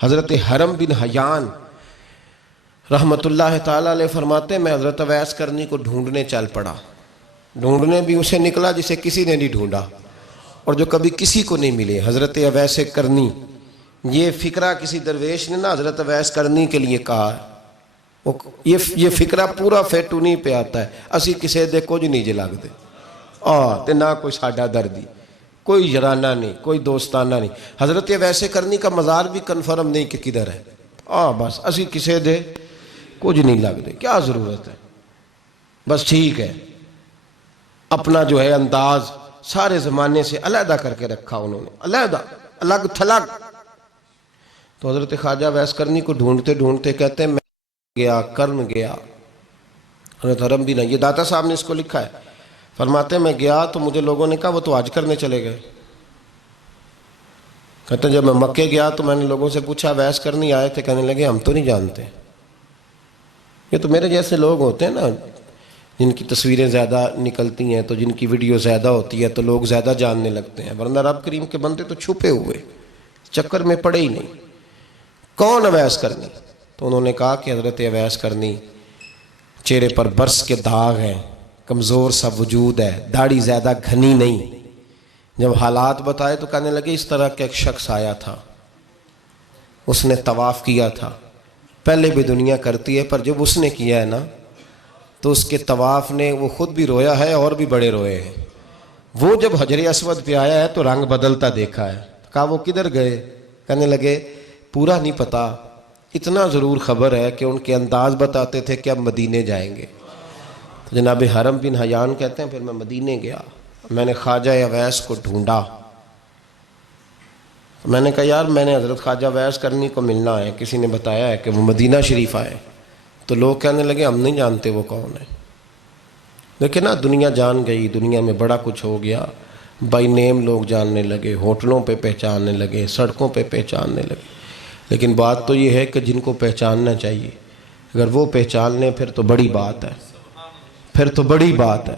حضرت حرم بن حیان رحمت اللہ تعالیٰ علیہ فرماتے ہیں میں حضرت اویس کرنی کو ڈھونڈنے چل پڑا. ڈھونڈنے بھی اسے نکلا جسے کسی نے نہیں ڈھونڈا اور جو کبھی کسی کو نہیں ملے. حضرت اویس کرنی، یہ فکرہ کسی درویش نے نا حضرت اویس کرنی کے لیے کہا ہے. یہ فکرہ پورا فیٹونی پہ آتا ہے. اسی کسے دے کچھ نہیں جے لگ دے تے نہ کوئی ساڈا دردی، کوئی یارانہ نہیں، کوئی دوستانہ نہیں. حضرت اویس کرنی کا مزار بھی کنفرم نہیں کہ کدھر ہے. بس اسی کسے دے کچھ نہیں لگ دے، کیا ضرورت ہے. بس ٹھیک ہے، اپنا جو ہے انداز سارے زمانے سے علیحدہ کر کے رکھا انہوں نے، علیحدہ، الگ تھلگ. تو حضرت خواجہ اویس کرنی کو ڈھونڈتے ڈھونڈتے کہتے ہیں میں گیا، کرن گیا. حضرت حرم بھی نہیں، یہ داتا صاحب نے اس کو لکھا ہے. فرماتے ہیں میں گیا تو مجھے لوگوں نے کہا وہ تو حج کرنے چلے گئے. کہتے ہیں جب میں مکے گیا تو میں نے لوگوں سے پوچھا اویس کرنی آئے تھے؟ کہنے لگے ہم تو نہیں جانتے. یہ تو میرے جیسے لوگ ہوتے ہیں نا جن کی تصویریں زیادہ نکلتی ہیں تو جن کی ویڈیو زیادہ ہوتی ہے تو لوگ زیادہ جاننے لگتے ہیں، ورنہ رب کریم کے بندے تو چھپے ہوئے چکر میں پڑے ہی نہیں. کون اویس کرنی؟ تو انہوں نے کہا کہ حضرت اویس کرنی، چہرے پر برس کے داغ ہیں، کمزور سا وجود ہے، داڑھی زیادہ گھنی نہیں. جب حالات بتائے تو کہنے لگے اس طرح کا ایک شخص آیا تھا، اس نے طواف کیا تھا. پہلے بھی دنیا کرتی ہے پر جب اس نے کیا ہے نا تو اس کے طواف نے وہ خود بھی رویا ہے اور بھی بڑے روئے ہیں. وہ جب حجر اسود پہ آیا ہے تو رنگ بدلتا دیکھا ہے. کہا وہ کدھر گئے؟ کہنے لگے پورا نہیں پتا، اتنا ضرور خبر ہے کہ ان کے انداز بتاتے تھے کہ اب مدینے جائیں گے. جناب حرم بن حیان کہتے ہیں پھر میں مدینے گیا، میں نے خواجہ اویس کو ڈھونڈا. میں نے کہا یار میں نے حضرت خواجہ اویس کرنی کو ملنا ہے، کسی نے بتایا ہے کہ وہ مدینہ شریف آئے. تو لوگ کہنے لگے ہم نہیں جانتے وہ کون ہے. لیکن نا دنیا جان گئی، دنیا میں بڑا کچھ ہو گیا، بائی نیم لوگ جاننے لگے، ہوٹلوں پہ پہچاننے لگے، سڑکوں پہ پہچاننے لگے. لیکن بات تو یہ ہے کہ جن کو پہچاننا چاہیے اگر وہ پہچان لیں پھر تو بڑی بات ہے، پھر تو بڑی بات ہے.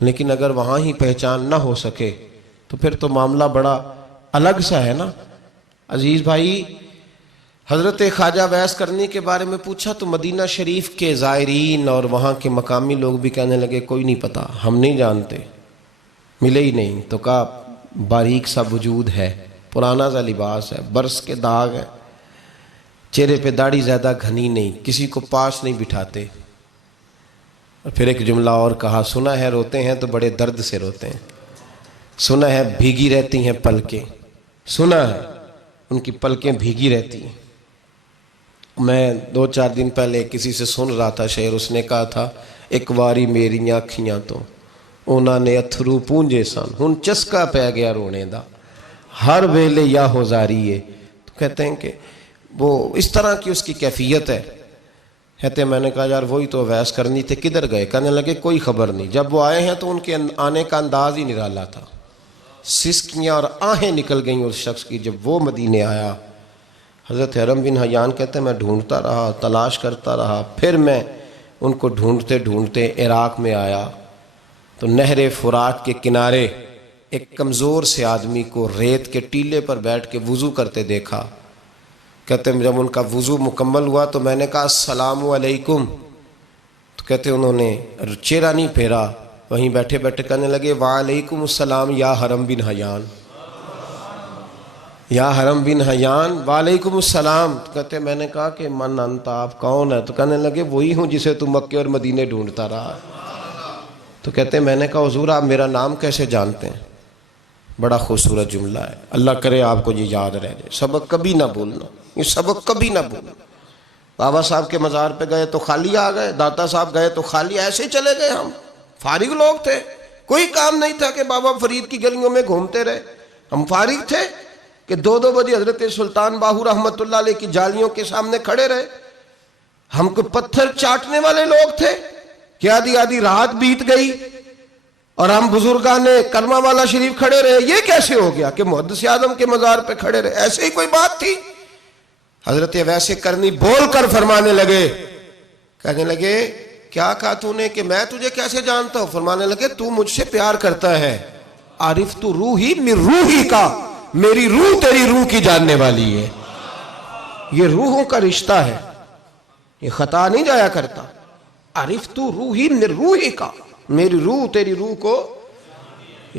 لیکن اگر وہاں ہی پہچان نہ ہو سکے تو پھر تو معاملہ بڑا الگ سا ہے نا. عزیز بھائی، حضرت خواجہ اویس کرنی کے بارے میں پوچھا تو مدینہ شریف کے زائرین اور وہاں کے مقامی لوگ بھی کہنے لگے کوئی نہیں پتا، ہم نہیں جانتے، ملے ہی نہیں. تو کہا باریک سا وجود ہے، پرانا سا لباس ہے، برس کے داغ ہے، چہرے پہ داڑھی زیادہ گھنی نہیں، کسی کو پاس نہیں بٹھاتے. اور پھر ایک جملہ اور کہا سنا ہے روتے ہیں تو بڑے درد سے روتے ہیں، سنا ہے بھیگی رہتی ہیں پلکیں، سنا ہے ان کی پلکیں بھیگی رہتی ہیں. میں 2-4 دن پہلے کسی سے سن رہا تھا شعر، اس نے کہا تھا ایک واری میری آنکھیاں تو انہوں نے اتھرو پونجے سن ہن چسکا پہ گیا رونے دا ہر ویلے یا ہوزاری ہے. تو کہتے ہیں کہ وہ اس طرح کی اس کی کیفیت ہے. کہتے ہیں میں نے کہا یار وہی تو اویس کرنی تھے، کدھر گئے؟ کہنے لگے کوئی خبر نہیں. جب وہ آئے ہیں تو ان کے آنے کا انداز ہی نرالا تھا، سسکیاں اور آہیں نکل گئیں اس شخص کی جب وہ مدینے آیا. حضرت حرم بن حیان کہتے ہیں میں ڈھونڈتا رہا، تلاش کرتا رہا، پھر میں ان کو ڈھونڈتے ڈھونڈتے عراق میں آیا تو نہر فرات کے کنارے ایک کمزور سے آدمی کو ریت کے ٹیلے پر بیٹھ کے وضو کرتے دیکھا. کہتے ہیں جب ان کا وضو مکمل ہوا تو میں نے کہا السلام علیکم. تو کہتے ہیں انہوں نے چہرہ نہیں پھیرا، وہیں بیٹھے بیٹھے کہنے لگے وعلیکم السلام یا حرم بن حیان، یا حرم بن حیان وعلیکم السلام. تو کہتے ہیں میں نے کہا کہ من انت، آپ کون ہے؟ تو کہنے لگے وہی ہوں جسے تم مکے اور مدینے ڈھونڈتا رہا. تو کہتے ہیں میں نے کہا حضور آپ میرا نام کیسے جانتے ہیں؟ بڑا خوبصورت جملہ ہے، اللہ کرے آپ کو یہ یاد رہ جائے. سبق کبھی نہ بھولنا، یہ سبق کبھی نہ بھولنا. بابا صاحب کے مزار پہ گئے تو خالی آ گئے، داتا صاحب گئے تو خالی، ایسے ہی چلے گئے. ہم فارغ لوگ تھے، کوئی کام نہیں تھا کہ بابا فرید کی گلیوں میں گھومتے رہے. ہم فارغ تھے کہ 2 بجے حضرت سلطان باہو رحمت اللہ علیہ کی جالیوں کے سامنے کھڑے رہے. ہم کو پتھر چاٹنے والے لوگ تھے کہ آدھی آدھی رات بیت گئی اور ہم بزرگان کرما والا شریف کھڑے رہے. یہ کیسے ہو گیا کہ محدث اعظم کے مزار پہ کھڑے رہے؟ ایسے ہی کوئی بات تھی؟ حضرت اویس کرنی بول کر فرمانے لگے، کہنے لگے کیا کہا تو نے کہ میں تجھے کیسے جانتا ہوں؟ فرمانے لگے تو مجھ سے پیار کرتا ہے، عارف تو روحی من روحی کا، میری روح تیری روح کی جاننے والی ہے. یہ روحوں کا رشتہ ہے، یہ خطا نہیں جایا کرتا۔ عرفت روحی من روحی کا، میری روح تیری روح کو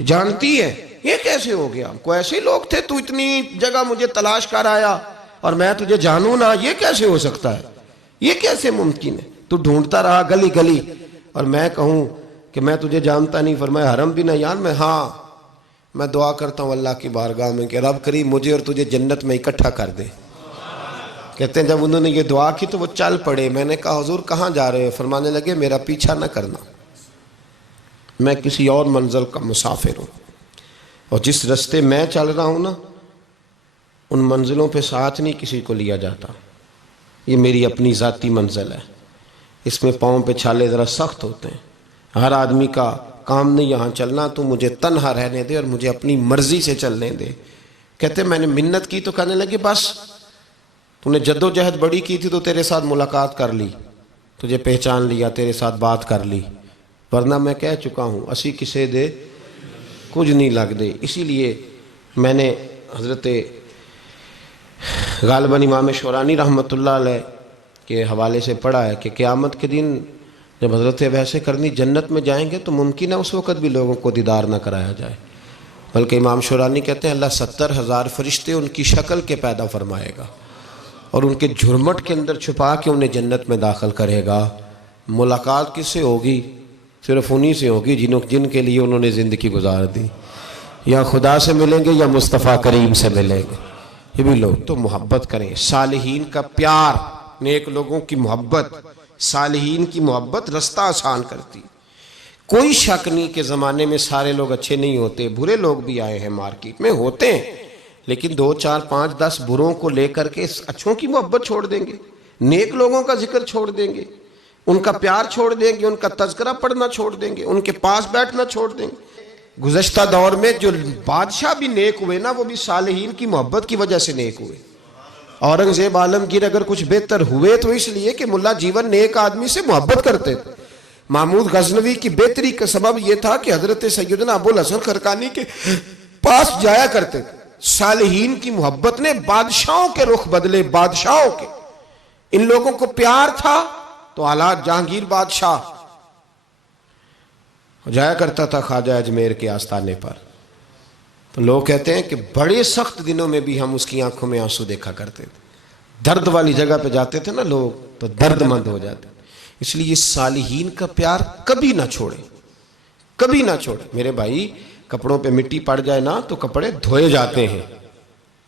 جانتی ہے۔ یہ کیسے ہو گیا؟ کوئی ایسے لوگ تھے تو اتنی جگہ مجھے تلاش کر آیا اور میں تجھے جانوں نہ؟ یہ کیسے ہو سکتا ہے؟ یہ کیسے ممکن ہے؟ تو ڈھونڈتا رہا گلی گلی اور میں کہوں کہ میں تجھے جانتا نہیں، فرمایا حرم بھی نہ یار میں، ہاں میں دعا کرتا ہوں اللہ کی بارگاہ میں کہ رب کریم مجھے اور تجھے جنت میں اکٹھا کر دے۔ کہتے ہیں جب انہوں نے یہ دعا کی تو وہ چل پڑے۔ میں نے کہا حضور کہاں جا رہے ہیں؟ فرمانے لگے میرا پیچھا نہ کرنا، میں کسی اور منزل کا مسافر ہوں، اور جس رستے میں چل رہا ہوں نا ان منزلوں پہ ساتھ نہیں کسی کو لیا جاتا، یہ میری اپنی ذاتی منزل ہے، اس میں پاؤں پہ چھالے ذرا سخت ہوتے ہیں، ہر آدمی کا کام نہیں یہاں چلنا، تو مجھے تنہا رہنے دے اور مجھے اپنی مرضی سے چلنے دے۔ کہتے میں نے منت کی تو کہنے لگے بس تو نے جد و جہد بڑی کی تھی تو تیرے ساتھ ملاقات کر لی، تجھے پہچان لیا، تیرے ساتھ بات کر لی، ورنہ میں کہہ چکا ہوں اسی کسے دے کچھ نہیں لگ دے۔ اسی لیے میں نے حضرت غالباً امام شورانی رحمۃ اللہ علیہ کے حوالے سے پڑھا ہے کہ قیامت کے دن جب حضرت ویسے کرنی جنت میں جائیں گے تو ممکن ہے اس وقت بھی لوگوں کو دیدار نہ کرایا جائے، بلکہ امام شورانی کہتے ہیں اللہ 70,000 فرشتے ان کی شکل کے پیدا فرمائے گا اور ان کے جھرمٹ کے اندر چھپا کے انہیں جنت میں داخل کرے گا۔ ملاقات کس سے ہوگی؟ صرف انہی سے ہوگی جن کے لیے انہوں نے زندگی گزار دی، یا خدا سے ملیں گے یا مصطفیٰ کریم سے ملیں گے۔ یہ بھی لوگ تو محبت کریں، صالحین کا پیار، نیک لوگوں کی محبت، صالحین کی محبت رستہ آسان کرتی۔ کوئی شک نہیں کہ زمانے میں سارے لوگ اچھے نہیں ہوتے، برے لوگ بھی آئے ہیں مارکیٹ میں، ہوتے ہیں، لیکن 2 4 5 10 بروں کو لے کر کے اچھوں کی محبت چھوڑ دیں گے، نیک لوگوں کا ذکر چھوڑ دیں گے، ان کا پیار چھوڑ دیں گے، ان کا تذکرہ پڑھنا چھوڑ دیں گے، ان کے پاس بیٹھنا چھوڑ دیں گے۔ گزشتہ دور میں جو بادشاہ بھی نیک ہوئے نا وہ بھی صالحین کی محبت کی وجہ سے نیک ہوئے۔ اورنگزیب عالمگیر اگر کچھ بہتر ہوئے تو اس لیے کہ ملا جیون نیک آدمی سے محبت کرتے تھے۔ محمود غزنوی کی بہتری کا سبب یہ تھا کہ حضرت سیدنا ابوالحسن خرقانی کے پاس جایا کرتے تھے۔ صالحین کی محبت نے بادشاہوں کے رخ بدلے، بادشاہوں کے۔ ان لوگوں کو پیار تھا تو حالات جہانگیر بادشاہ جایا کرتا تھا خواجہ اجمیر کے آستانے پر، تو لوگ کہتے ہیں کہ بڑے سخت دنوں میں بھی ہم اس کی آنکھوں میں آنسو دیکھا کرتے تھے۔ درد والی جگہ پہ جاتے تھے نا لوگ تو درد مند ہو جاتے، اس لیے صالحین کا پیار کبھی نہ چھوڑیں، کبھی نہ چھوڑیں۔ میرے بھائی کپڑوں پہ مٹی پڑ جائے نا تو کپڑے دھوئے جاتے ہیں،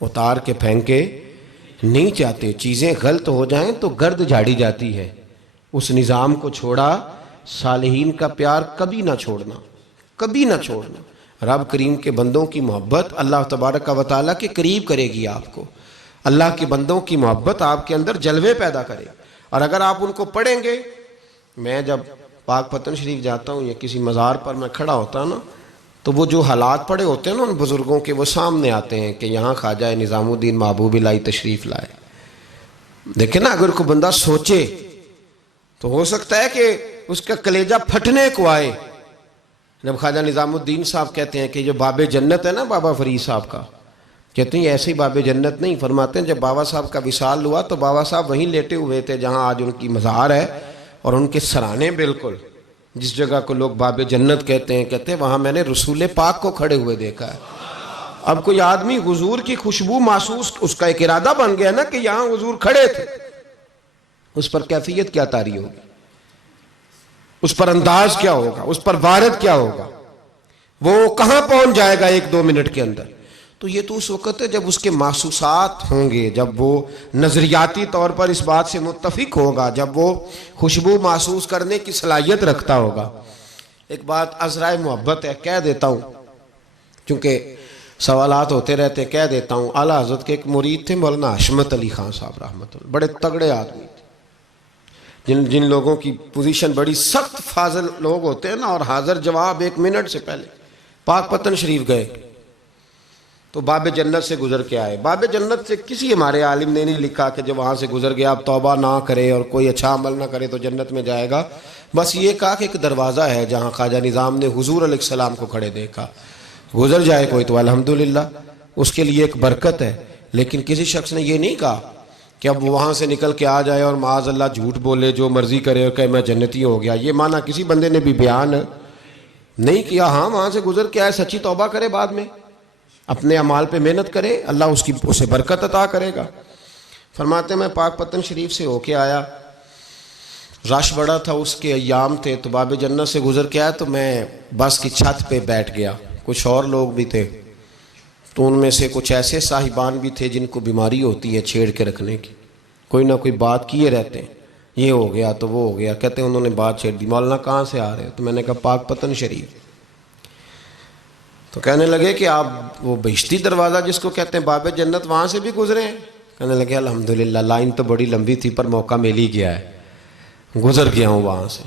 اتار کے پھینکے نہیں چاہتے۔ چیزیں غلط ہو جائیں تو گرد جھاڑی جاتی ہے، اس نظام کو چھوڑا۔ صالحین کا پیار کبھی نہ چھوڑنا، کبھی نہ چھوڑنا۔ رب کریم کے بندوں کی محبت اللہ تبارک و تعالیٰ کے قریب کرے گی آپ کو، اللہ کے بندوں کی محبت آپ کے اندر جلوے پیدا کرے۔ اور اگر آپ ان کو پڑھیں گے، میں جب پاک پتن شریف جاتا ہوں یا کسی مزار پر میں کھڑا ہوتا ہوں نا تو وہ جو حالات پڑے ہوتے ہیں نا ان بزرگوں کے، وہ سامنے آتے ہیں کہ یہاں خواجہ نظام الدین محبوب الہی تشریف لائے۔ دیکھیں نا اگر کوئی بندہ سوچے تو ہو سکتا ہے کہ اس کا کلیجہ پھٹنے کو آئے جب خواجہ نظام الدین صاحب کہتے ہیں کہ جو باب جنت ہے نا بابا فرید صاحب کا، کہتے ہیں ایسے ہی باب جنت نہیں، فرماتے ہیں جب بابا صاحب کا وصال ہوا تو بابا صاحب وہیں لیٹے ہوئے تھے جہاں آج ان کی مزار ہے، اور ان کے سرانے بالکل جس جگہ کو لوگ باب جنت کہتے ہیں وہاں میں نے رسول پاک کو کھڑے ہوئے دیکھا ہے۔ اب کوئی آدمی حضور کی خوشبو محسوس، اس کا ایک ارادہ بن گیا نا کہ یہاں حضور کھڑے تھے، اس پر کیفیت کیا طاری ہوگی، اس پر انداز کیا ہوگا، اس پر وارد کیا ہوگا، وہ کہاں پہنچ جائے گا 1-2 منٹ کے اندر۔ تو یہ تو اس وقت ہے جب اس کے محسوسات ہوں گے، جب وہ نظریاتی طور پر اس بات سے متفق ہوگا، جب وہ خوشبو محسوس کرنے کی صلاحیت رکھتا ہوگا۔ ایک بات عذرائے محبت ہے، کہہ دیتا ہوں چونکہ سوالات ہوتے رہتے، کہہ دیتا ہوں۔ اعلیٰ حضرت کے ایک مرید تھے مولانا حشمت علی خان صاحب رحمۃ اللہ، بڑے تگڑے آدمی تھے، جن لوگوں کی پوزیشن بڑی سخت فاضل لوگ ہوتے ہیں نا، اور حاضر جواب 1 منٹ سے پہلے۔ پاک پتن شریف گئے تو باب جنت سے گزر کے آئے۔ باب جنت سے کسی ہمارے عالم نے نہیں لکھا کہ جب وہاں سے گزر گیا اب توبہ نہ کرے اور کوئی اچھا عمل نہ کرے تو جنت میں جائے گا، بس یہ کہا کہ ایک دروازہ ہے جہاں خواجہ نظام نے حضور علیہ السلام کو کھڑے دیکھا، گزر جائے کوئی تو الحمدللہ اس کے لیے ایک برکت ہے۔ لیکن کسی شخص نے یہ نہیں کہا کہ اب وہاں سے نکل کے آ جائے اور معاذ اللہ جھوٹ بولے، جو مرضی کرے اور کہ میں جنتی ہو گیا، یہ معنی کسی بندے نے بھی بیان نہیں کیا۔ ہاں وہاں سے گزر کے آئے، سچی توبہ کرے، بعد میں اپنے اعمال پہ محنت کرے، اللہ اسے برکت عطا کرے گا۔ فرماتے ہیں میں پاک پتن شریف سے ہو کے آیا، رش بڑا تھا، اس کے ایام تھے، تو باب جنت سے گزر کے آیا تو میں بس کی چھت پہ بیٹھ گیا۔ کچھ اور لوگ بھی تھے، تو ان میں سے کچھ ایسے صاحبان بھی تھے جن کو بیماری ہوتی ہے چھیڑ کے رکھنے کی، کوئی نہ کوئی بات کیے رہتے ہیں، یہ ہو گیا تو وہ ہو گیا، کہتے ہیں انہوں نے بات چھیڑ دی، مولانا کہاں سے آ رہے ہیں؟ تو میں نے کہا پاک پتن شریف۔ تو کہنے لگے کہ آپ وہ بہشتی دروازہ جس کو کہتے ہیں باب جنت، وہاں سے بھی گزرے ہیں؟ کہنے لگے الحمدللہ، لائن تو بڑی لمبی تھی پر موقع مل ہی گیا ہے، گزر گیا ہوں وہاں سے۔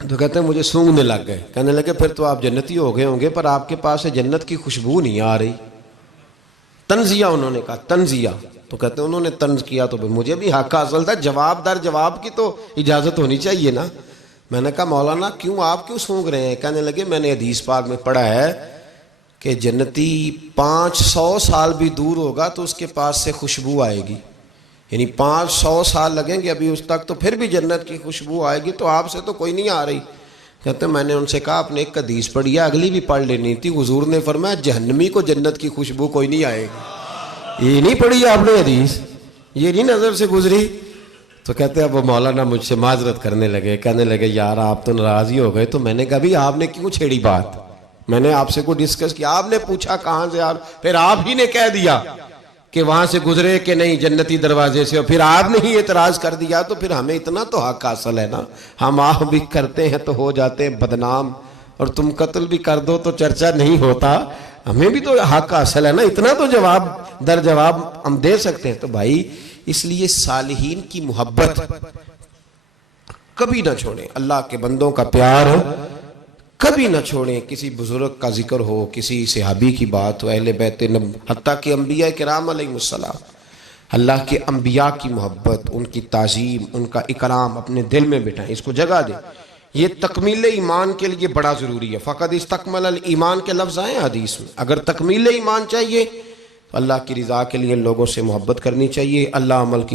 تو کہتے ہیں مجھے سونگنے لگ گئے۔ کہنے لگے پھر تو آپ جنتی ہو گئے ہوں گے، پر آپ کے پاس سے جنت کی خوشبو نہیں آ رہی۔ تنزیہ، انہوں نے کہا تنزیہ۔ تو کہتے ہیں انہوں نے طنز کیا تو مجھے بھی حق حاصل تھا، جواب در جواب کی تو اجازت ہونی چاہیے نا۔ میں نے کہا مولانا کیوں، آپ کیوں سونگ رہے ہیں؟ کہنے لگے میں نے حدیث پاک میں پڑھا ہے کہ جنتی 500 سال بھی دور ہوگا تو اس کے پاس سے خوشبو آئے گی، یعنی 500 سال لگیں گے ابھی اس تک، تو پھر بھی جنت کی خوشبو آئے گی، تو آپ سے تو کوئی نہیں آ رہی۔ کہتے ہیں میں نے ان سے کہا آپ نے ایک حدیث پڑھی ہے، اگلی بھی پڑھ لینی تھی۔ حضور نے فرمایا جہنمی کو جنت کی خوشبو کوئی نہیں آئے گی۔ یہ نہیں پڑھی آپ نے حدیث، یہ نہیں نظر سے گزری؟ تو کہتے ہیں اب وہ مولانا مجھ سے معذرت کرنے لگے، کہنے لگے یار آپ تو ناراض ہی ہو گئے۔ تو میں نے کہا بھی آپ نے کیوں چھیڑی بات؟ میں نے آپ سے کوئی ڈسکس کیا؟ آپ نے پوچھا کہاں سے، پھر آپ ہی نے کہہ دیا کہ وہاں سے گزرے کہ نہیں جنتی دروازے سے، اور پھر آپ نے ہی اعتراض کر دیا، تو پھر ہمیں اتنا تو حق حاصل ہے نا۔ ہم آپ بھی کرتے ہیں تو ہو جاتے ہیں بدنام، اور تم قتل بھی کر دو تو چرچا نہیں ہوتا، ہمیں بھی تو حق حاصل ہے نا، اتنا تو جواب در جواب ہم دے سکتے ہیں۔ تو بھائی اس لیے صالحین کی محبت کبھی نہ چھوڑیں، اللہ کے بندوں کا پیار کبھی نہ چھوڑیں۔ کسی بزرگ کا ذکر ہو، کسی صحابی کی بات ہو، اہل بیت حتیٰ کہ انبیاء کرام علیہ السلام، اللہ کے انبیاء کی محبت، ان کی تعظیم، ان کا اکرام اپنے دل میں بٹھائیں، اس کو جگہ دیں۔ یہ تکمیل ایمان کے لیے بڑا ضروری ہے۔ فقد استکمل الایمان کے لفظ آئے حدیث میں، اگر تکمیل ایمان چاہیے تو اللہ کی رضا کے لیے لوگوں سے محبت کرنی چاہیے، اللہ عمل کی